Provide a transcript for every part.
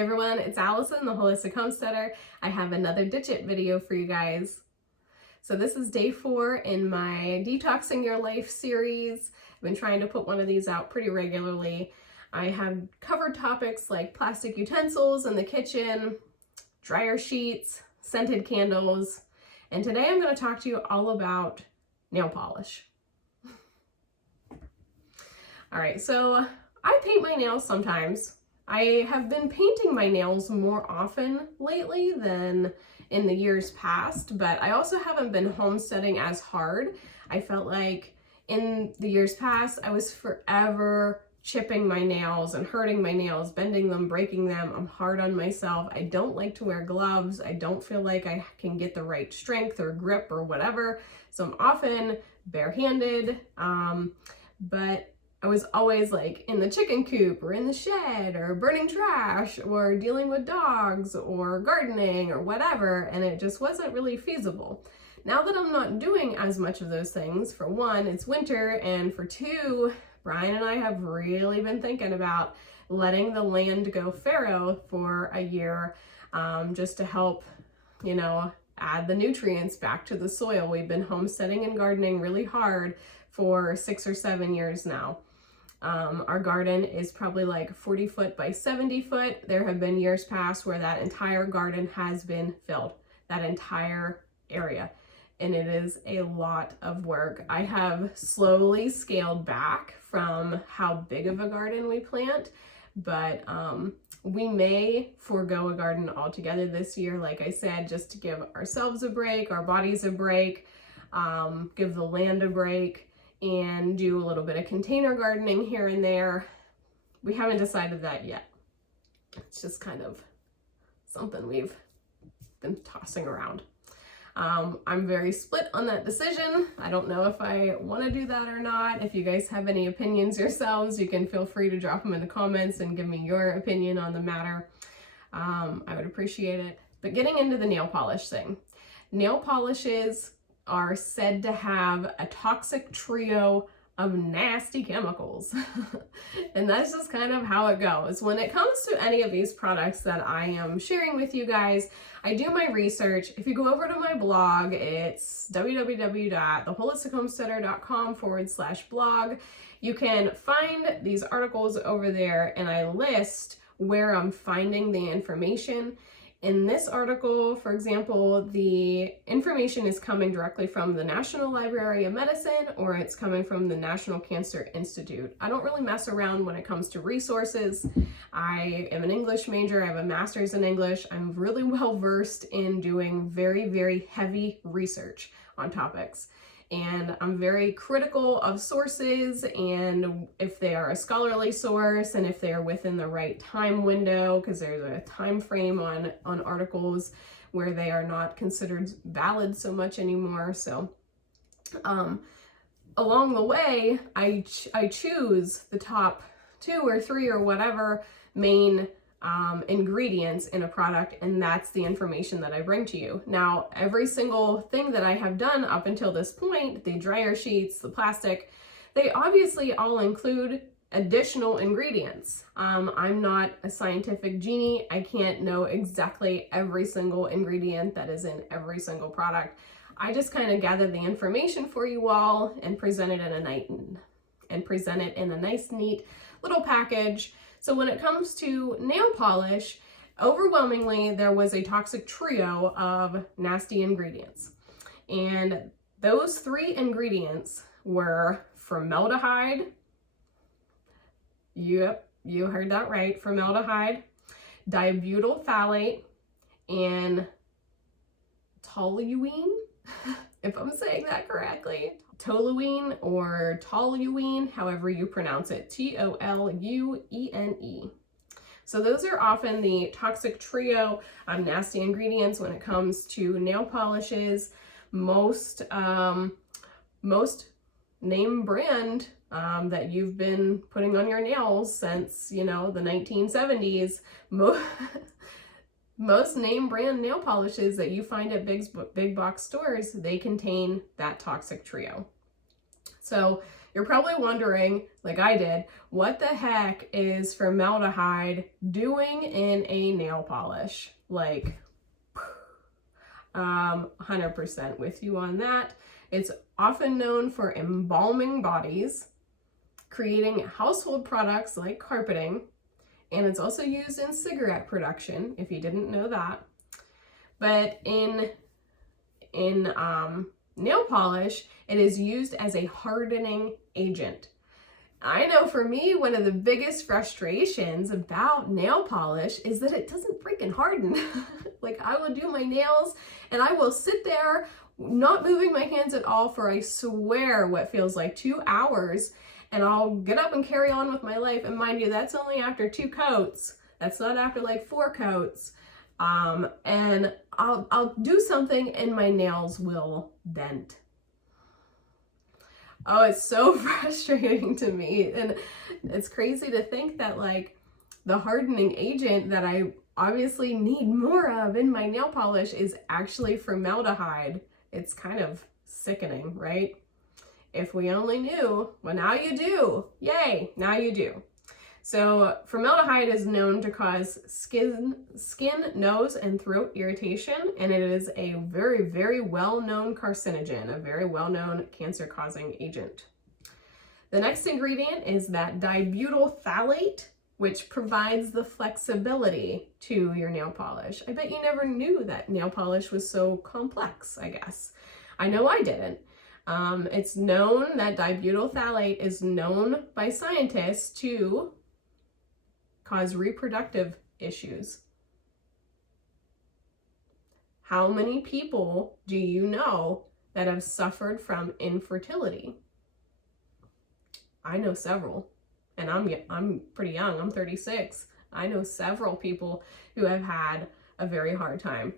Hey everyone, it's Allison, the Holistic Homesteader. I have another Ditch It video for you guys. So this is day 4 in my Detoxing Your Life series. I've been trying to put one of these out pretty regularly. I have covered topics like plastic utensils in the kitchen, dryer sheets, scented candles, and today I'm going to talk to you all about nail polish. Alright, so I paint my nails sometimes. I have been painting my nails more often lately than in the years past, but I also haven't been homesteading as hard. I felt like in the years past, I was forever chipping my nails and hurting my nails, bending them, breaking them. I'm hard on myself. I don't like to wear gloves. I don't feel like I can get the right strength or grip or whatever. So I'm often barehanded, but I was always like in the chicken coop or in the shed or burning trash or dealing with dogs or gardening or whatever, and it just wasn't really feasible. Now that I'm not doing as much of those things, for one, it's winter, and for two, Brian and I have really been thinking about letting the land go fallow for a year, just to help, add the nutrients back to the soil. We've been homesteading and gardening really hard for 6 or 7 years now. Our garden is probably like 40 foot by 70 foot. There have been years past where that entire garden has been filled, that entire area. And it is a lot of work. I have slowly scaled back from how big of a garden we plant, but we may forego a garden altogether this year, like I said, just to give ourselves a break, our bodies a break, give the land a break, and do a little bit of container gardening here and there. We haven't decided that yet. It's just kind of something we've been tossing around. I'm very split on that decision. I don't know if I want to do that or not. If you guys have any opinions yourselves, you can feel free to drop them in the comments and give me your opinion on the matter. I would appreciate it. But getting into the nail polish thing. Nail polishes are said to have a toxic trio of nasty chemicals. And that's just kind of how it goes. When it comes to any of these products that I am sharing with you guys, I do my research. If you go over to my blog, it's www.theholistichomesteader.com/blog. You can find these articles over there, and I list where I'm finding the information. In this article, for example, the information is coming directly from the National Library of Medicine, or it's coming from the National Cancer Institute. I don't really mess around when it comes to resources. I am an English major. I have a master's in English. I'm really well versed in doing very, very heavy research on topics. And I'm very critical of sources, and if they are a scholarly source and if they are within the right time window, because there's a time frame on articles where they are not considered valid so much anymore. So along the way, I choose the top 2 or 3 or whatever main ingredients in a product, and that's the information that I bring to you. Now, every single thing that I have done up until this point, the dryer sheets, the plastic, they obviously all include additional ingredients. I'm not a scientific genie. I can't know exactly every single ingredient that is in every single product. I just kind of gather the information for you all and present it in a nice, neat little package. So when it comes to nail polish, overwhelmingly, there was a toxic trio of nasty ingredients. And those 3 ingredients were formaldehyde. Yep, you heard that right, formaldehyde, dibutyl phthalate, and toluene, if I'm saying that correctly. Toluene or toluene, however you pronounce it, Toluene. So those are often the toxic trio of nasty ingredients when it comes to nail polishes. Most name brand that you've been putting on your nails since, the 1970s, most name brand nail polishes that you find at big box stores, they contain that toxic trio. So You're probably wondering, like I did, what the heck is formaldehyde doing in a nail polish? Like, 100% with you on that. It's often known for embalming bodies, creating household products like carpeting, and it's also used in cigarette production, if you didn't know that. But in nail polish, it is used as a hardening agent. I know for me, one of the biggest frustrations about nail polish is that it doesn't freaking harden. Like, I will do my nails and I will sit there not moving my hands at all for, I swear, what feels like 2 hours, and I'll get up and carry on with my life. And mind you, that's only after 2 coats. That's not after like 4 coats. And I'll do something and my nails will dent. Oh, it's so frustrating to me. And it's crazy to think that like the hardening agent that I obviously need more of in my nail polish is actually formaldehyde. It's kind of sickening, right? If we only knew. Well, now you do. Yay, now you do. So formaldehyde is known to cause skin, nose, and throat irritation, and it is a very, very well-known carcinogen, a very well-known cancer-causing agent. The next ingredient is that dibutyl phthalate, which provides the flexibility to your nail polish. I bet you never knew that nail polish was so complex, I guess. I know I didn't. It's known that dibutyl phthalate is known by scientists to cause reproductive issues. How many people do you know that have suffered from infertility? I know several, and I'm pretty young. I'm 36. I know several people who have had a very hard time.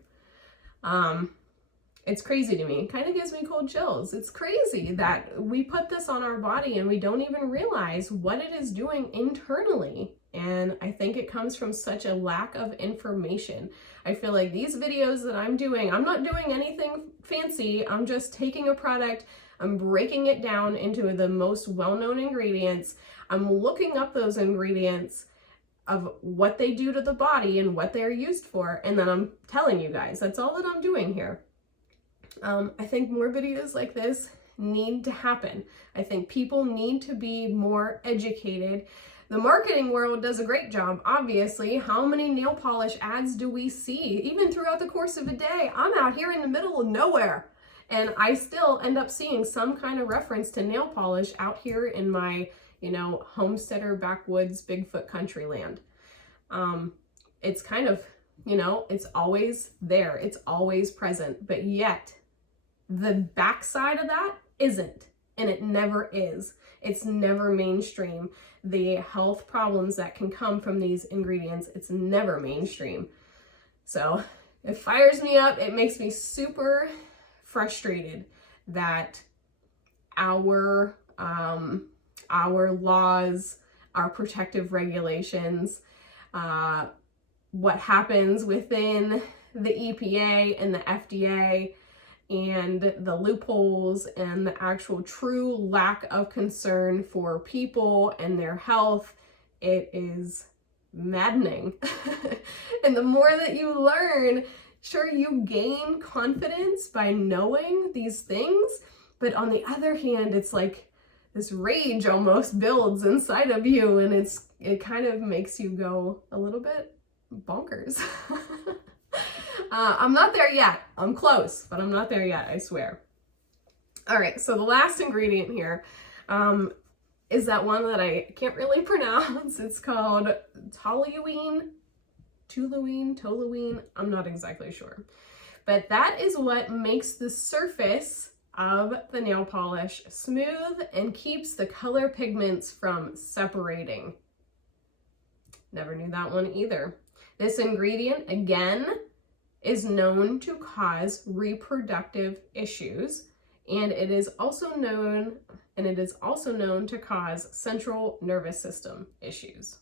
It's crazy to me. It kind of gives me cold chills. It's crazy that we put this on our body and we don't even realize what it is doing internally. And I think it comes from such a lack of information. I feel like these videos that I'm doing, I'm not doing anything fancy. I'm just taking a product, I'm breaking it down into the most well-known ingredients. I'm looking up those ingredients of what they do to the body and what they're used for. And then I'm telling you guys, that's all that I'm doing here. I think more videos like this need to happen. I think people need to be more educated. The marketing world does a great job, obviously. How many nail polish ads do we see? Even throughout the course of a day, I'm out here in the middle of nowhere, and I still end up seeing some kind of reference to nail polish out here in my, homesteader, backwoods, Bigfoot country land. It's kind of, it's always there. It's always present, but yet the backside of that isn't, and it never is. It's never mainstream. The health problems that can come from these ingredients, it's never mainstream. So it fires me up. It makes me super frustrated that our laws, our protective regulations, what happens within the EPA and the FDA, and the loopholes and the actual true lack of concern for people and their health, it is maddening. And the more that you learn, sure, you gain confidence by knowing these things, but on the other hand, it's like this rage almost builds inside of you, and it kind of makes you go a little bit bonkers. I'm not there yet. I'm close, but I'm not there yet, I swear. All right, so the last ingredient here is that one that I can't really pronounce. It's called toluene, I'm not exactly sure. But that is what makes the surface of the nail polish smooth and keeps the color pigments from separating. Never knew that one either. This ingredient, again, is known to cause reproductive issues, and it is also known to cause central nervous system issues.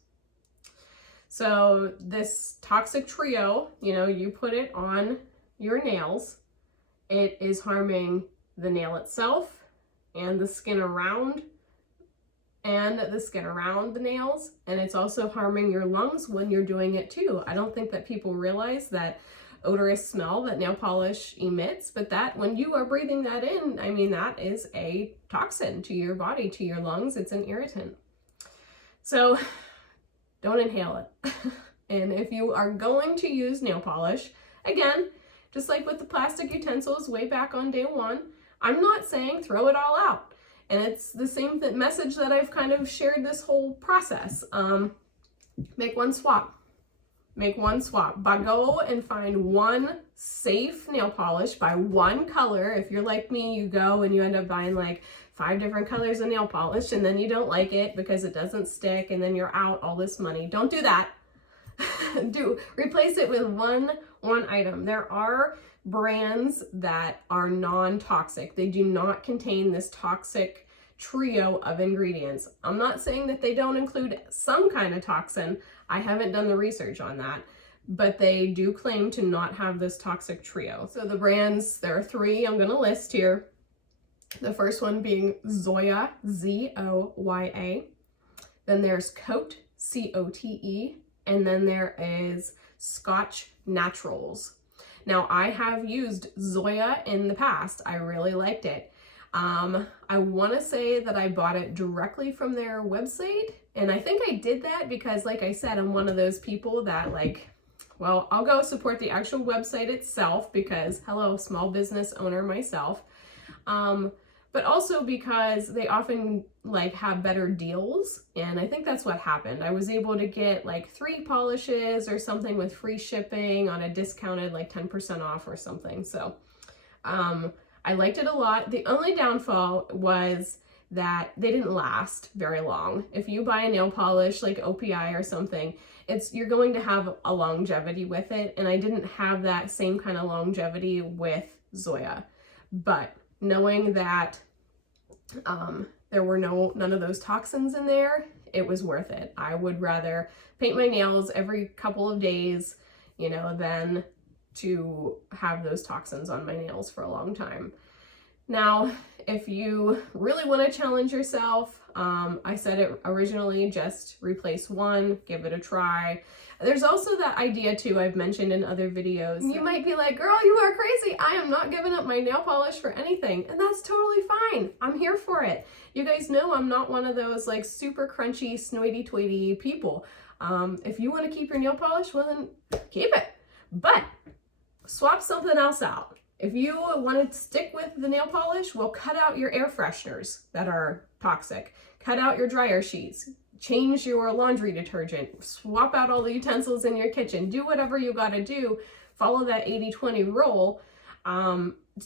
So this toxic trio, you put it on your nails, it is harming the nail itself and the skin around and the skin around the nails, and it's also harming your lungs when you're doing it too. I don't think that people realize that odorous smell that nail polish emits, but that when you are breathing that in, I mean, that is a toxin to your body, to your lungs. It's an irritant. So don't inhale it. And if you are going to use nail polish, again, just like with the plastic utensils way back on day one, I'm not saying throw it all out. And it's the same message that I've kind of shared this whole process. Make one swap. Make one swap. But go and find one safe nail polish by one color. If you're like me, you go and you end up buying like 5 different colors of nail polish, and then you don't like it because it doesn't stick, and then you're out all this money. Don't do that. Replace it with one item. There are brands that are non-toxic. They do not contain this toxic trio of ingredients. I'm not saying that they don't include some kind of toxin. I haven't done the research on that, but they do claim to not have this toxic trio. So the brands, there are 3 I'm going to list here. The first one being Zoya, Z-O-Y-A. Then there's Cote, C-O-T-E. And then there is Scotch Naturals. Now, I have used Zoya in the past. I really liked it. I want to say that I bought it directly from their website. And I think I did that because, like I said, I'm one of those people that well, I'll go support the actual website itself because, hello, small business owner myself. But also because they often have better deals. And I think that's what happened. I was able to get 3 polishes or something with free shipping on a discounted 10% off or something. So I liked it a lot. The only downfall was that they didn't last very long. If you buy a nail polish like OPI or something, you're going to have a longevity with it. And I didn't have that same kind of longevity with Zoya. But knowing that there were none of those toxins in there, it was worth it. I would rather paint my nails every couple of days, than to have those toxins on my nails for a long time. Now, if you really want to challenge yourself, I said it originally, just replace one, give it a try. There's also that idea too, I've mentioned in other videos. You might be like, girl, you are crazy. I am not giving up my nail polish for anything. And that's totally fine. I'm here for it. You guys know I'm not one of those super crunchy, snoity-toity people. If you want to keep your nail polish, well then keep it. But swap something else out. If you want to stick with the nail polish, well, cut out your air fresheners that are toxic. Cut out your dryer sheets. Change your laundry detergent. Swap out all the utensils in your kitchen. Do whatever you got to do. Follow that 80-20 rule.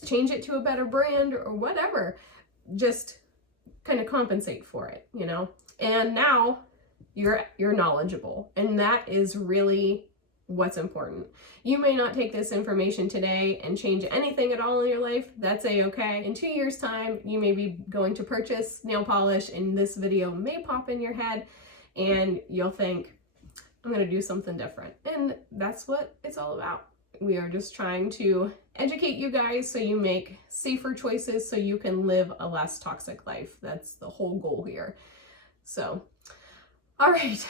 Change it to a better brand or whatever. Just kind of compensate for it, And now you're knowledgeable, and that is really what's important. You may not take this information today and change anything at all in your life. That's a-okay. In 2 years' time, you may be going to purchase nail polish and this video may pop in your head and you'll think, I'm going to do something different. And that's what it's all about. We are just trying to educate you guys so you make safer choices so you can live a less toxic life. That's the whole goal here. So, all right.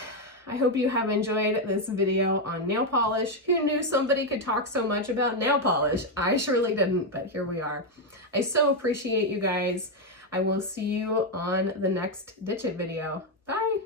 I hope you have enjoyed this video on nail polish. Who knew somebody could talk so much about nail polish? I surely didn't, but here we are. I so appreciate you guys. I will see you on the next Ditch It video. Bye.